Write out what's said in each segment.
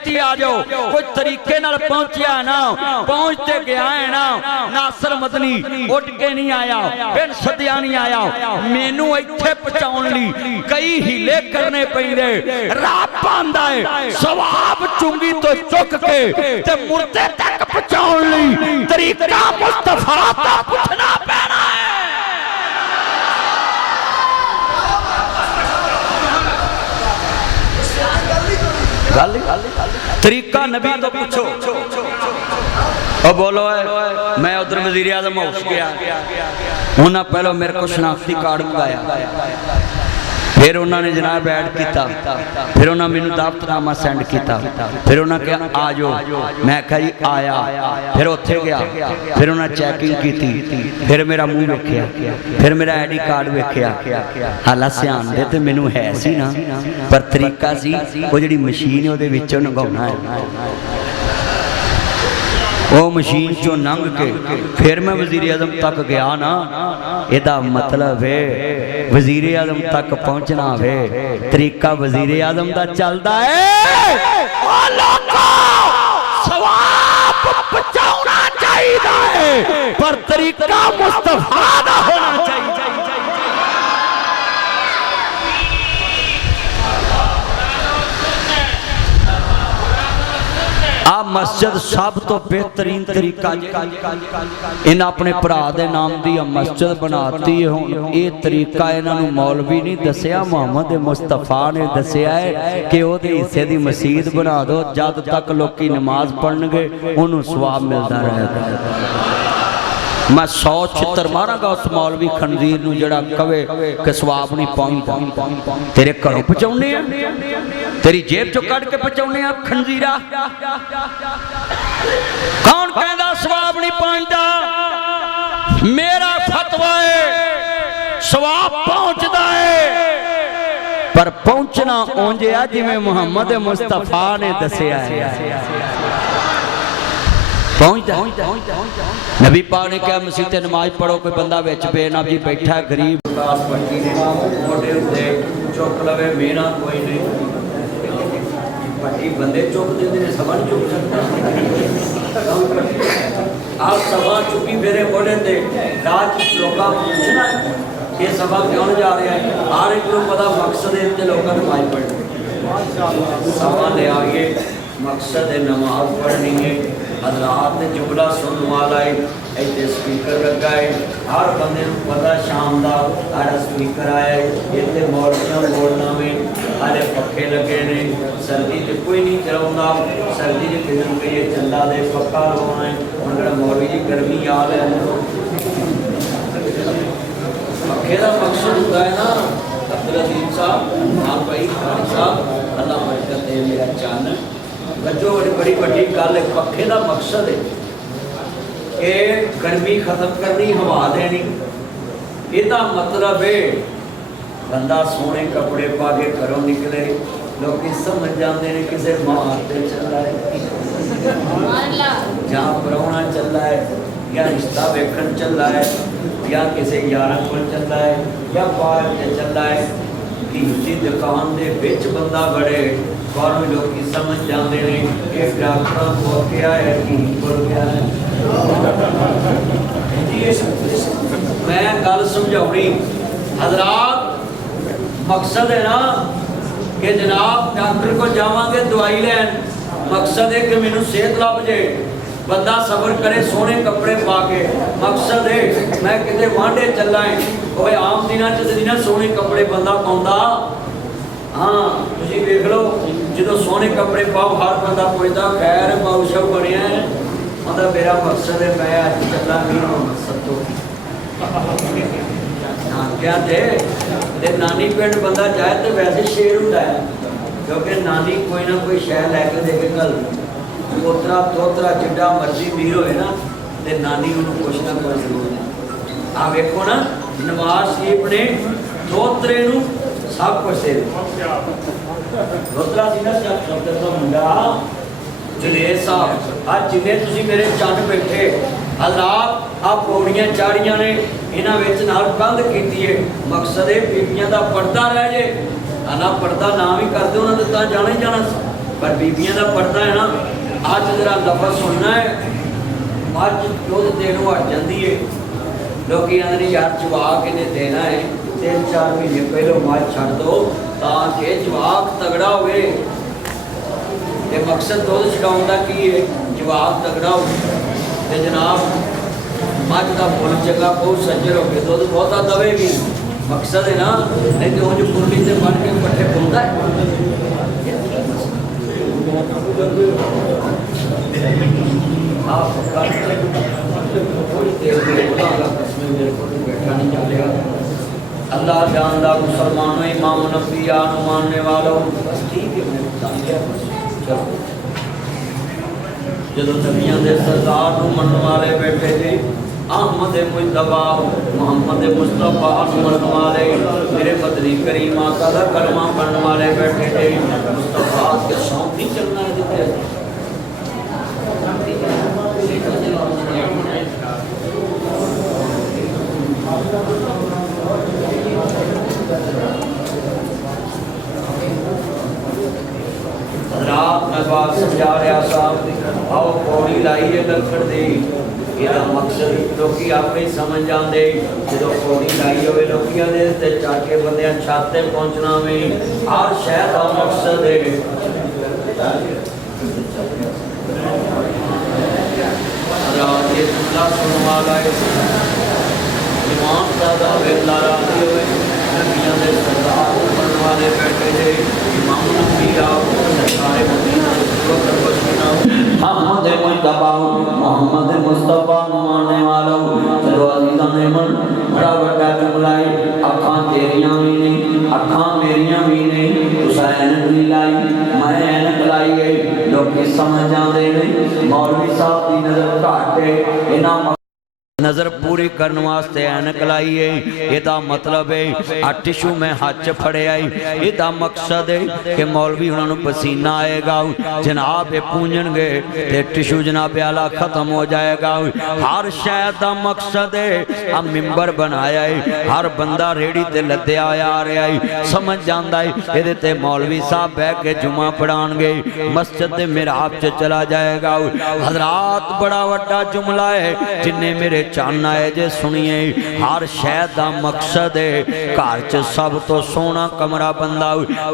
छेती आ जाओ, कोई तरीके नाल पहुंचिया ना, पहुंचते गया है ना। नासर मदनी उठ के नहीं आया, बिन सदिया नहीं आया, मैनू इत्थे पहुंचाउण लई कई हीले करने पैंदे। रब आंदा है सवाब चुंगी तो चुक के ते मुर्दे तक पहुंचाउण लई तरीका मुस्तफा दा पुछना पैना है। तरीका नबी तो पूछो। और बोलो है मैं उधर वजीर आजम हाउस गया, उन्हें पहले मेरे को शनाख्ती कार्ड मंगाया, फिर उन्होंने जनाब ऐड किया, फिर उन्होंने मैनू दावतनामा सेंड किया, फिर उन्होंने कहा आ जाओ, मैं कहा जी आया, फिर उत्थे गया, फिर उन्होंने चैकिंग की, फिर मेरा मुँह वेख्या, फिर मेरा ID कार्ड वेख्या। हालां सियान दे ते मैनू है सी ना, पर तरीका सी वो जिहड़ी मशीन है उहदे विचों लंघाउणा है। वो मशीन चो लंघ के फिर मैं वजीर आजम तक गया ना, इहदा मतलब है वजीर आजम तक पहुंचना वे तरीका वजीर आजम दा चलदा है। ओ लोगों सवाब पहुंचाना चाहिए, पर तरीका मुस्तफा दा होना चाहिए। आ मस्जिद सब तो बेहतरीन तरीका इन्हें अपने भरा दे नाम दी मस्जिद बनाती है। हुण ये तरीका इन्होंने मौलवी नहीं दसिया, मुहम्मद मुस्तफा ने दसिया है कि ओहदे हिस्से दी मसीत बना दो, जद तक लोग नमाज पढ़नगे उन्होंने सवाब मिलता रहेगा। मैं 100 छितर मारांगा उस मौलवी खंजीर नूं जिहड़ा कवे कि सवाब नहीं पहुंचदा। तेरे घरों पहुंचाउने आ, तेरी जेब चो कढ़ के पहुंचाउने आ खंजीरा। कौन कहंदा सवाब नहीं पहुंचदा? मेरा फतवा है सवाब पहुंचदा है, पर पहुंचना उंज आ जिवें मुहम्मद मुस्तफा ने दसिया है। नबी पाक ने कहा मसीते नमाज पढ़ो, कोई बंदा विच बेनबी बैठा गरीब चुक लवे मेना कोई नहीं, बंदे चुक देंदे ने, सभा नहीं चुक सकता। आप सभा चुकी मेरे मोड़े ते राज लोग पूछना ये सभा क्यों जा रहा है, हर एक को पता मकसद है ते लोग नमाज पढ़नी। सभा ले आइए मकसद है नमाज पढ़नी है। हजरात ने जुमला सुनने वाला है, इतने स्पीकर लगा है, हर बंदे को पता शाम का हर स्पीकर आया है, इतने मौलवियों बोलना में हरे पखे लगे ने। सर्दी से कोई नहीं चलाता, सर्दी के किस्म के ये चंदा दे पक्का लवाना है। उन्होंने मौलवी जी गर्मी याद है, पखे का मकसद होता है ना अब्दुल अजीम साहब, हाँ भाई साहब अल्लाह बरकत दे मेरा चानक बच्चों। बड़ी बड़ी गल है, पखे का मकसद है कि गर्मी खत्म करनी, हवा देनी। इसका मतलब है बंदा सोने कपड़े पा के घरों निकले, लोग समझ जाते हैं किसी महारते चल रहा है, जहाँ परौना चल रहा है, या रिश्ता वेखन चल रहा है, या किसी यार को चल रहा है, या पार्क से चल रहा है। किसी दुकान के बिच बंदा बड़े और लोग समझ जाते हैं कि डॉक्टर बोल गया है कि बोल गया है। मैं गल समझाउनी हजरात, मकसद है ना कि जनाब डॉक्टर को जावांगे दवाई लैन, मकसद है कि मैनू सेहत लभ जाए, बंदा सबर करे सोने कपड़े पा के। मकसद है मैं किते वांडे चला है, कोई आम दिनों च सोने कपड़े बंदा पाउंदा। हाँ तुसीं वेख लो जो सोने कपड़े पाओ हर बंदा पुछदा खैर बाऊ शव बनया है, मतलब मेरा मकसद है मैं अज चला नहीं मकसद तो नानकिया ते नानी पिंड बंदा जाए तो वैसे शेर होता है, क्योंकि नानी कोई ना कोई शह लैके दे के घल पोतरा दोतरा जिड्डा मर्जी मीर होए ना ते नानी उन्होंने कुछ ना कुछ जरूर है। आ वेखो ना नवाज शरीफ ने दोतरे नूं सब कुछ दे दोतरा सी ना सफदर दा मुंडा जलेर साहब, आज जिन्हें तुसीं मेरे चंद बैठे हालात आ पौड़ियां चाड़ियां ने, इन्हां विच नाल कंध कीती है। मकसद है बीबियां दा पर्दा रह जे, ना पर्दा ना भी करदे उन्हां दे तां जाना ही जाना। पर बीबियां का पर्दा है ना, अज जरा लफज सुनना है, मझ दुध देनों हट जाती है। लोग आते यार जवाक इन्हें देना है, 3-4 महीने पहले मझ छड़ दो ताकि जवाक तगड़ा हो। मकसद दुध छड़ाने का की है, जवाक तगड़ा हो। जनाब मझ का मुल चंगा बहुत सज्जर हो गया, दुध बहुता दवेगी, मकसद है ना। नहीं तो उंज पुरली से बन के पट्ठे पाता है। अल्लाह जानदा मुसलमानों इमाम नबिया मानने वालों, बस ठीक है। चलो जो नबिया के सरदार को मन वाले बैठे थे, अहमद मुस्तफा मोहम्मद मुस्तफा मन वाले, मेरे बदरी करीम आका का कलमा पढ़ने वाले बैठे थे। मुस्तफा के शौक नहीं चलना है देते रात मैं बात समझा रहा साहब। आओ पौड़ी लाई है लकड़ दी, यदा मकसद लोग आप ही समझ जाते। जो पौड़ी लाई हो लोग चढ़ के बंद छत तक पहुँचना में हर शहर का मकसद है। ये जुमला सुनने वाला ईमान का वेला राजी हुए, नबियां दे सरदार बनने वाले बैठे थे। इमाम नबी आप सारे अहमद मुस्तफा मोहम्मद मुस्तफा मानने वालों, चलो अजीज़ां ने मन बड़ा बड़ा जुमला है। अखां तेरियां भी नहीं, अखां मेरियां भी नहीं, तुसा ऐनक नहीं लाई, मैं ऐनक लाई है। लोग समझ आते नहीं, मौलवी साहब की नज़र घट है, इन्हां नज़र पूरी करने वास्ते ऐनक लाई है। यदा मतलब है आ टिशू में हाथ च फड़िया है, यदा मकसद है कि मौलवी उन्होंने पसीना आएगा, जनाब पूंजणगे ते टिशू जनाब आला खत्म हो जाएगा। हर शय का मकसद है। आ मिंबर बनाया है, हर बंदा रेड़ी ते लद्या आ रहा है, समझ जाता है ये ते मौलवी साहब बह के जुमा पढ़ाएंगे, मस्जिद के मिहराब च चला जाएगा। हजरात बड़ा वड्डा जुमला है, जिन्हें मेरे चन्न आए जे सुनिए। हर शहर का मकसद है, घर च सब तो सोहना कमरा बंदा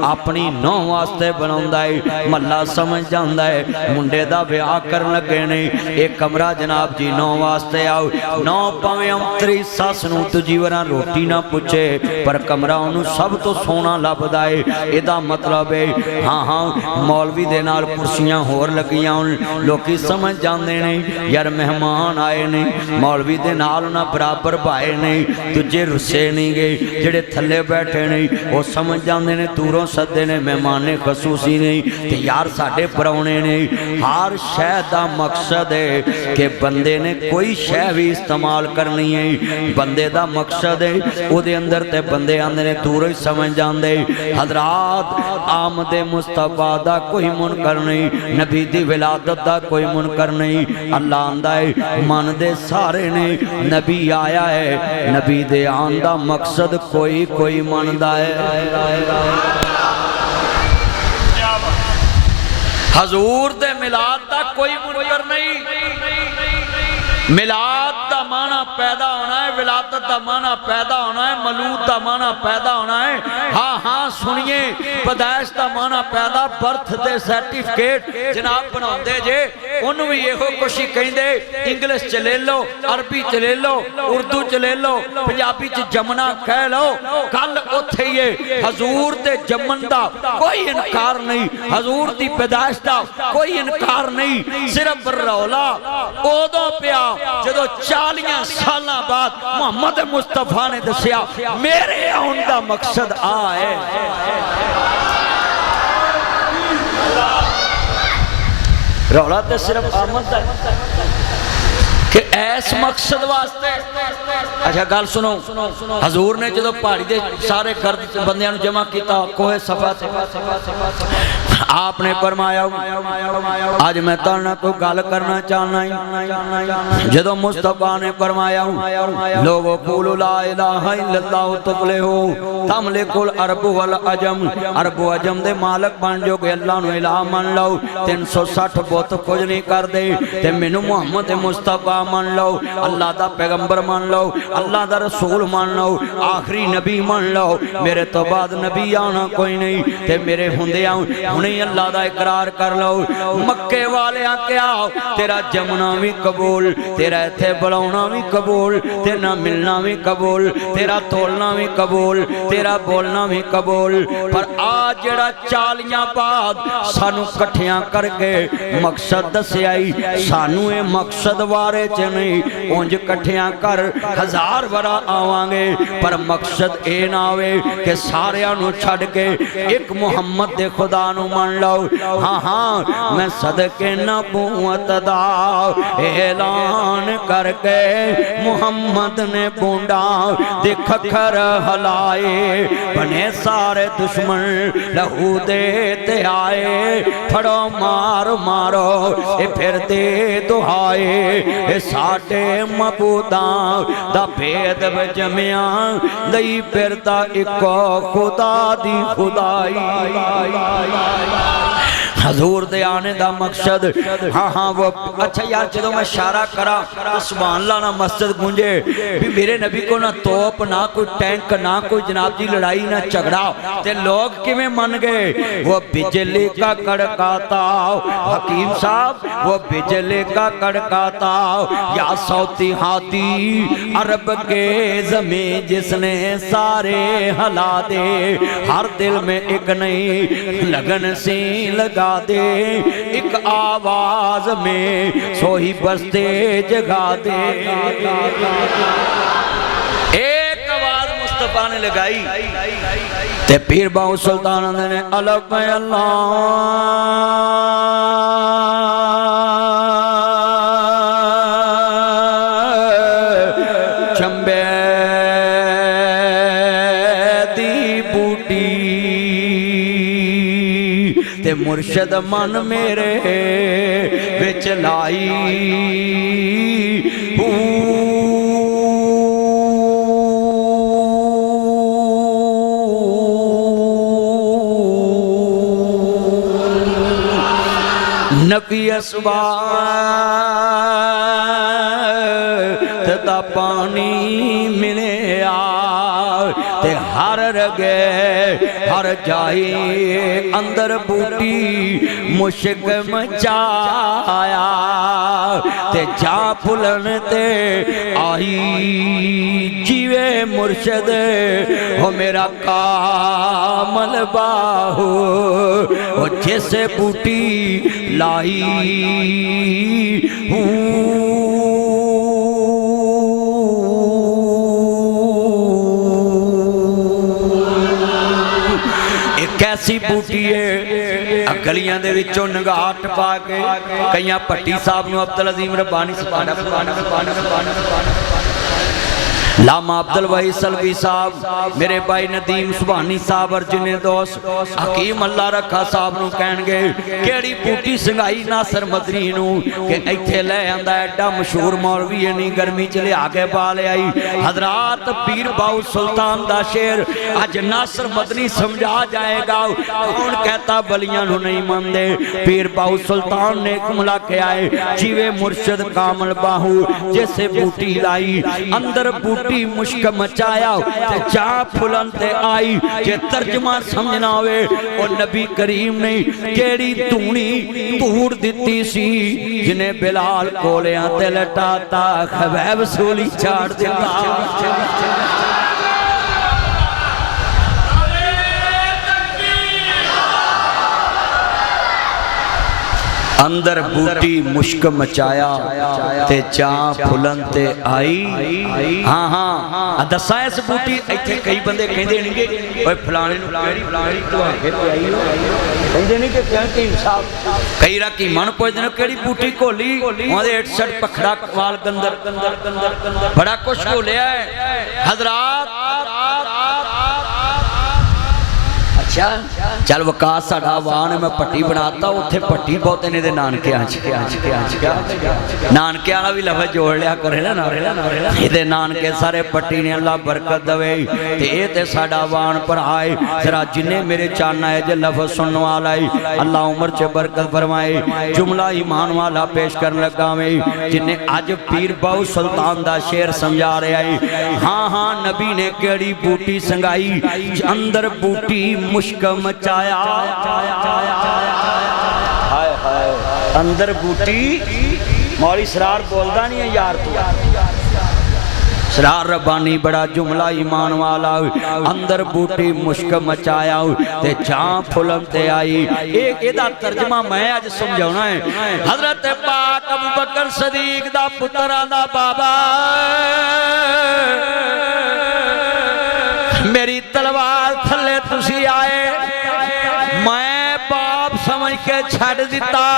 अपनी नौं वास्ते बनाउंदा है। महला समझ जाता है, मुंडे का विआह करन लगे ने, एक कमरा जनाब जी नौं वास्ते आओ। नौ भावें अंतरी सस नूं दूजी वार रोटी ना पूछे, पर कमरा उन्होंने सब तो सोहना लभदा है। इहदा मतलब है हाँ हाँ मौलवी दे नाल कुर्सियां होर लगियां, लोकी समझ जाते हैं यार मेहमान आए ने, मौलवी दे नाल ना बराबर भाए नहीं, दूजे रुस्से नहीं गए, जेड़े थले बैठे नहीं वो समझ जाते ने दूरों सदे ने, मेहमाने खसूसी नहीं ते यार साडे परौने नहीं। हर शह का मकसद है कि बंदे ने कोई शह भी इस्तेमाल करनी है, बंदे का मकसद है वो अंदर ते बंदे आंदे ने दूरों ही समझ जाते। हजरात आमदे मुस्तफा दा कोई मुनकर नहीं, नबी दी विलादत दा कोई मुनकर नहीं। अल्लाह आंदा है मन दे सारे ने नबी आया है, नबी दे आन दा मकसद कोई कोई मनदा है। हजूर दे मिलाद दा कोई मुनकर नहीं। मिलाद का माना पैदा होना है, विलादत का माना पैदा होना है, मलूद का माना पैदा होना है। हाँ हाँ सुनिए, पैदाइश का माना पैदा, बर्थ दे सर्टिफिकेट जनाब बनाते जे, उन्होंने भी यहो कुछ ही कहते। इंग्लिश च ले लो, अरबी च ले लो, उर्दू च ले लो, पंजाबी च जमना कह लो, कल उथे ही है। हजूर दे जमन का कोई इनकार नहीं, हजूर की पैदाइश का कोई इनकार नहीं। सिर्फ रौला उदों पिया जदों 40 साल बाद मोहम्मद मुस्तफा ने दसिया मेरे आने का मकसद आ है। रौला तो सिर्फ आमद कि ऐस मकसद वास्ते। अच्छा गल सुनो, हजूर ने जो पहाड़ी के सारे गर्द बंदियां नूं जमा किया कोहे सफा से, आपने फरमाया आज मैं तुहाडे कोई गल करना चाहना। जो मुस्तफा ने फरमाया लोगो कुलू ला इलाहा इल्लल्लाह तुफलिहू तमलिकुल अरब वल अजम, अरब अजम दे मालक बन जोगे अल्लाह नूं इलाह मन लो। 360 बुत कुछ नहीं करते ते मैनू मुहम्मद मुस्तफा मन लो, अल्लाह दा पैगंबर मन लो, अल्लाह दा रसूल मन लो, आखिरी नबी मन लो, मेरे तो बाद नबी आना कोई नहीं ते मेरे हुंदियां हुणे अल्लाह दा इकरार कर लो। मक्के वाले क्या तेरा जमना भी कबूल, तेरा इत्थे बुलाना भी कबूल, तेरा मिलना भी कबूल, तेरा तोलना भी कबूल, तेरा बोलना भी कबूल। पर आज जड़ा 40 बाद सानू कट्ठियां करके मकसद दस्या सानू ये मकसद बारे च नहीं, उंज कट्ठियां कर 1000 वरा आवांगे पर मकसद ए ना आवे कि सारियां नू छड़ के एक मुहम्मद दे खुदा नू मान लो। हाँ हाँ मैं सदके नबूवत दा ऐलान करके मुहम्मद ने बूंदा दे खखर हलाए, बने सारे दुश्मन लहू दे ते आए, फड़ो मार मारो ए फिर दे दुहाए, ए साडे मबूदां दा भेद जमिया दई फिरदा इको खुदा दी खुदाई। हजूर दे आने दा मकसद हाँ हाँ वो अच्छा यार जो मैं इशारा करा तो सुभान अल्लाह ना मस्जिद गूंजे भी मेरे नबी को ना तोप ना कोई टैंक ना कोई जनाब जी लड़ाई ना झगड़ा, ते लोग किवें मन गए। वो बिजली का कड़काता हकीम साहब, वो बिजली का कड़काता या सौती हाथी अरब के जमीन जिसने सारे हला दे, हर दिल में एक नई लगन सी लगा दे, एक आवाज में सोही बस्ते जगा दे। एक आवाज मुस्तफा ने लगाई ते पीर बाऊ सुल्तान ने अलग अल्लाह चंबे दी बूटी ते मुर्शद मन मेरे विच लाई। नबी असबात दा पानी मिलिया ते हर रगे हर जाई अंदर बूटी मुश्क मचाया, ते जा फुलन ते आई जीवे मुर्शद हो मेरा कामल बाहू, वो जैसे बूटी लाई कैसी बूटी है गलियां दे विचों नगाट पा के कई भट्टी साहब नूं अब्दुल अजीम रब्बानी लामा अब्दुल वही सलवी साहब, मेरे भाई नदीम सुभानी साहब अर्जुने दोस्त हकीम अल्लाह रखा साहब नूं कहणगे केड़ी बूटी संघाई नासर मदनी नूं कि इत्थे ले आंदा एडा मशहूर मौलवी है नहीं गर्मी च लिया के पा ले आई। हजरात पीर बाऊ सुल्तान दा शेर अज नासर मदनी समझा जाएगा, कौन कहता बलियां नूं नहीं मनदे। पीर बाऊ सुल्तान ने कुमला के आए जीवे मुर्शद कामल बाहू जैसे बूटी लाई अंदर बूटी मुश्क मचाया ते जा फुलन ते आई। जे तर्जमा समझना होवे और नबी करीम ने केड़ी धूनी धूड़ दिती सी जिन्हें बिलाल कोलियां ते लटाता खबैब सूली चाड़ दिता। अंदर बूटी मुश्क मचाया ते जां फुलन ते आई। हाँ हाँ दसा इस बूटी इत्थे कई बंदे कहंदे नहीं कि फलाने नूं केड़ी फलानी तुहाके ते आई हो कहंदे नहीं कि हकीम साहब कई राकी मन पुछदे ने केड़ी बूटी घोली ओदे 68 पखड़ा वाल गंदर बड़ा कुछ घोलिया है हजरात। चल वकास साडा वान मैं पट्टी बनाता उत्थे पट्टी बहुते ने नानके नानके वाला भी लफज जोड़ लिया करे ना ये नानके सारे पट्टी ने अल्लाह बरकत दवे ते ये ते साडा वान भराए जरा जिन्ने मेरे चाना है जे लफज सुनने वाला है अल्लाह उम्र च बरकत फरमाए। जुमला ईमान वाला पेश करन लगा में जिन्ने अज पीर बाऊ सुल्तान दा शेर समझा रहा है। हाँ हाँ नबी ने केड़ी बूटी संगाई अंदर बूटी मुश्क मचाया हाय हाय अंदर बूटी मौली सरार बोलदा नहीं है यार तू सरार रब्बानी बड़ा जुमला ईमान वाला अंदर बूटी मुश्क मचाया ते जां फुलम ते आई। एदा तर्जमा मैं अज समझाउणा है। हजरत पाक अबू बकर सदीक दा पुत्तरां दा बाबा मेरी तलवार थले तुसी आए मैं बाप समझ के छड़ दिता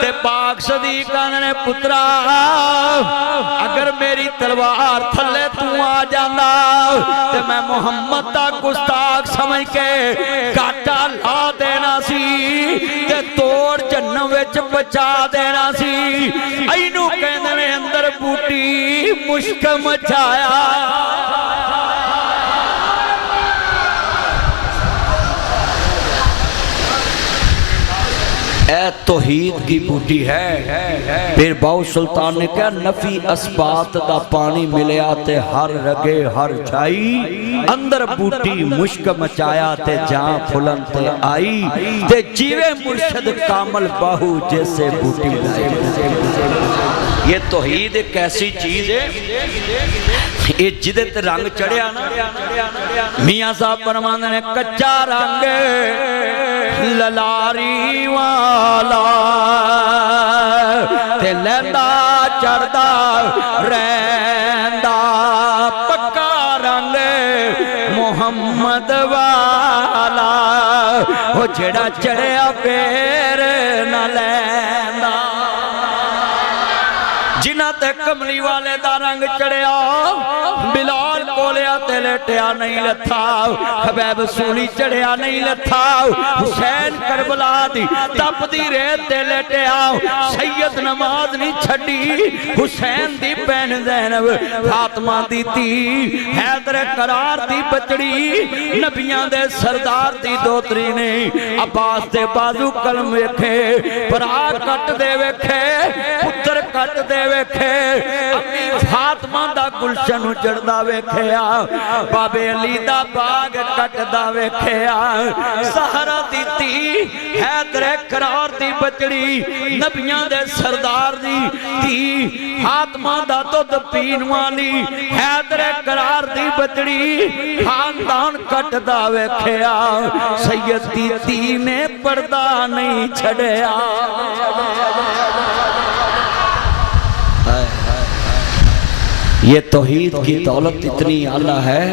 ते पाक सदीक ने पुत्रा अगर मेरी तलवार थले तू आ जांदा ते मैं मुहम्मद दा गुस्ताख समझ के काटा ला देना सी ते तोड़ जन्नम विच बचा देना सी। इनू कहंदे ने अंदर बूटी मुश्क मचाया। तौहीद की बूटी है। फिर बाऊ सुल्तान ने कहा नफी अस्बात दा पानी मिलया ते हर रगे हर छाई अंदर बूटी मुश्क मचाया ते जां फुलन ते आई ते जीवे मुर्शद कामल बाहू जैसे बूटी। ये तौहीद एक ऐसी चीज है ये जिदे ते रंग चढ़िया ना मियां साहब फरमांदे ने कच्चा रंग ललारी वाला ते लैंदा चढ़दा रैंदा पक्का रंग मुहम्मद वाला वो जेड़ा चढ़िया फेर न लैंदा जिन्हां ते कमली वाले दा रंग चढ़िया बिलाल कोलिया ते लेटिया नहीं लथा हबैब सूली चढ़िया नहीं लथा हुसैन करबला दी तपदी रेत ते लेटिया सैयद नमाज नहीं छड़ी हुसैन दी भैन ज़ैनब फातिमा दी धी हैदर करार दी बचड़ी नबियां दे सरदार दी दोतरी ने अब्बास दे बाजू कलम वेखे भरा कट दे वेखे पुत्र कट दे वेखे अम्मी फातिमा दा गुलशन उजड़दा वेखिया बाबे अली दा बाग कटदा वेखिया सहारा दी धी हैदर करार दी बचड़ी नबियां दे सरदार दी धी फातिमा दा दुध पीन वाली हैदर करार दी बचड़ी खानदान कटदा वेखिया सैयद दी धी ने पर्दा नहीं छड़िया। ये तौहीद की दौलत इतनी आला है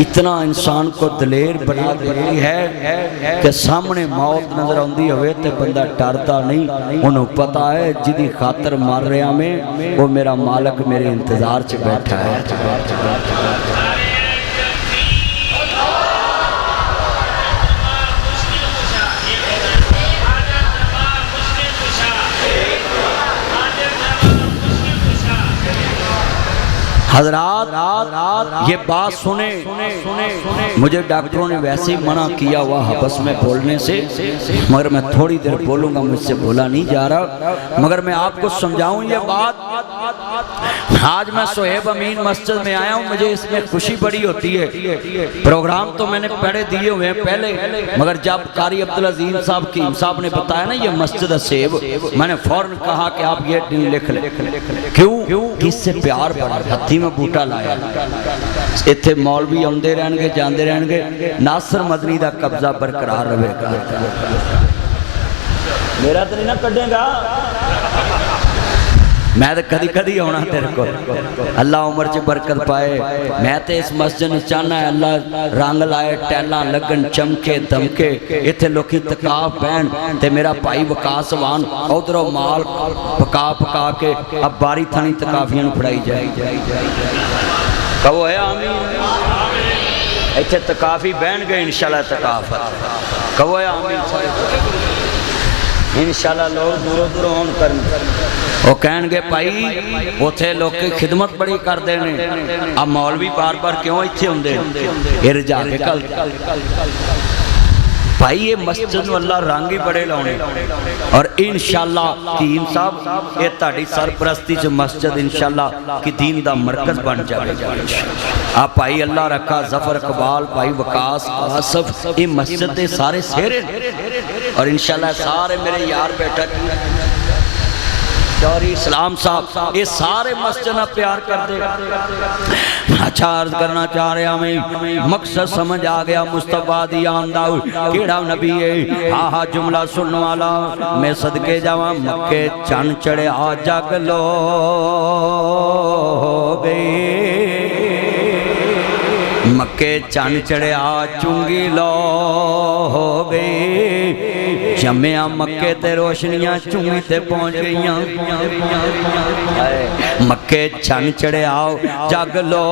इतना इंसान को दलेर बना देती है कि सामने मौत नजर आती होवे ते बंदा डरता नहीं उन्होंने पता है जिदी खातर मर रहा मैं वो मेरा मालिक मेरे इंतजार च बैठा है। हजरात ये बात सुने मुझे डॉक्टरों ने वैसे ही मना किया हुआ हबस में बोलने से मगर मैं थोड़ी देर बोलूंगा मुझसे बोला नहीं जा रहा मगर मैं आपको समझाऊं ये बात आज मैं सोहेब अमीन मस्जिद में आया हूँ, मुझे इसमें खुशी बड़ी होती है। प्रोग्राम तो मैंने पढ़े दिए हुए हैं पहले, मगर जब कारी अब्दुल अजीम साहब कीम साहब ने बताया ना ये मस्जिद सेब, मैंने फौरन कहा कि आप ये लिख लें। क्यों? किससे प्यार बड़ा, हत्थी में बूटा लाया। इत्थे मौलवी आउंदे रहणगे जांदे रहणगे, नासिर मदनी दा कब्जा बरकरार रहेगा। मेरा तो नहीं ना कटेगा, मैं तो कदी कदी आना तेरे को। अल्लाह उम्र च बरकत पाए। मैं तो इस मस्जिद में चाहना है अल्लाह रंग लाए, टैला लगन, चमके दमके, इत्थे लोकी तकाफ बहन ते मेरा भाई वकासवान उधरों माल पका पका के अब बारी थानी तकाफियां फड़ाई जाए। कहो है आमीन। इत्थे तकाफी बहन गए इंशाल्लाह तकाफ। कहो है आमीन। इंशाल्लाह लोग दूरों दूरों आन कर वो कहेंगे भाई उथे लोग खिदमत बड़ी करते हैं, अब मौलवी बार बार क्यों इत्थे होंदे ये रजा के कल भाई ये मस्जिद अल्लाह रंग ही बड़े लाने। और इंशाल्लाह कीम साहब ये ताड़ी सरपरस्ती च मस्जिद इंशाल्लाह कि दीन दा मरकज बन जाएगा। आप भाई अल्लाह रखा जफर इकबाल भाई वकास आसफ ये मस्जिद के सारे सेहरे और इंशाल्लाह सारे मेरे यार बैठक चौधरी इस्लाम साहब ये सारे मस्जिद ना प्यार करते। अच्छा अर्ज करना चाह रहा मैं, मकसद समझ आ गया मुस्तफा दी आमदा केड़ा नबी है। हाँ हाँ जुमला सुनने वाला मैं सदके जावा, मक्के चन चढ़े आ जग लो गए, मक्के चन चढ़े आ चुंगी लो हो गए, जमया मक्के ते रोशनियां चुंगी ते पहुंच गईयां, मक्के चन चढ़े आओ जग लो।